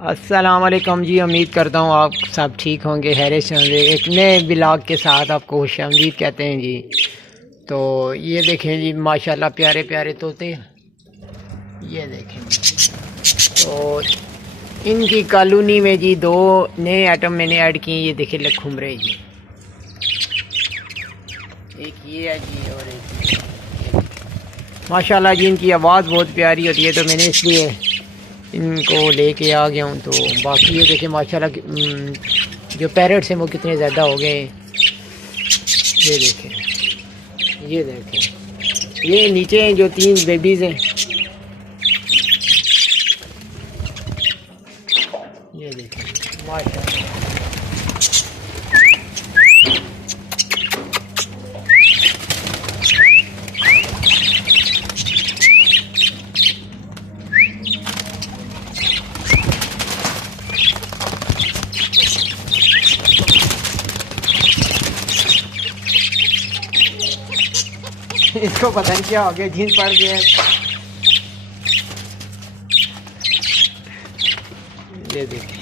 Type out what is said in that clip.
अस्सलाम वालेकुम जी। उम्मीद करता हूँ आप सब ठीक होंगे, खैरियत से होंगे। एक नए ब्लॉग के साथ आपको खुशामदीद कहते हैं जी। तो ये देखें जी, माशाल्लाह प्यारे प्यारे तोते, ये देखें। तो इनकी कॉलोनी में जी 2 नए आइटम मैंने ऐड किए। ये देखें घूम रहे जी, एक ये है जी और एक ये। माशाल्लाह जी इनकी आवाज़ बहुत प्यारी होती है, तो मैंने इसलिए इनको लेके आ गया हूँ। तो बाकी ये देखें माशाल्लाह जो पैरट्स हैं वो कितने ज़्यादा हो गए। ये देखें, ये देखें, ये नीचे हैं जो 3 बेबीज़ हैं। ये देखें माशाल्लाह। इसको पता नहीं क्या हो गया, जीन पड़ गया। ये देखिए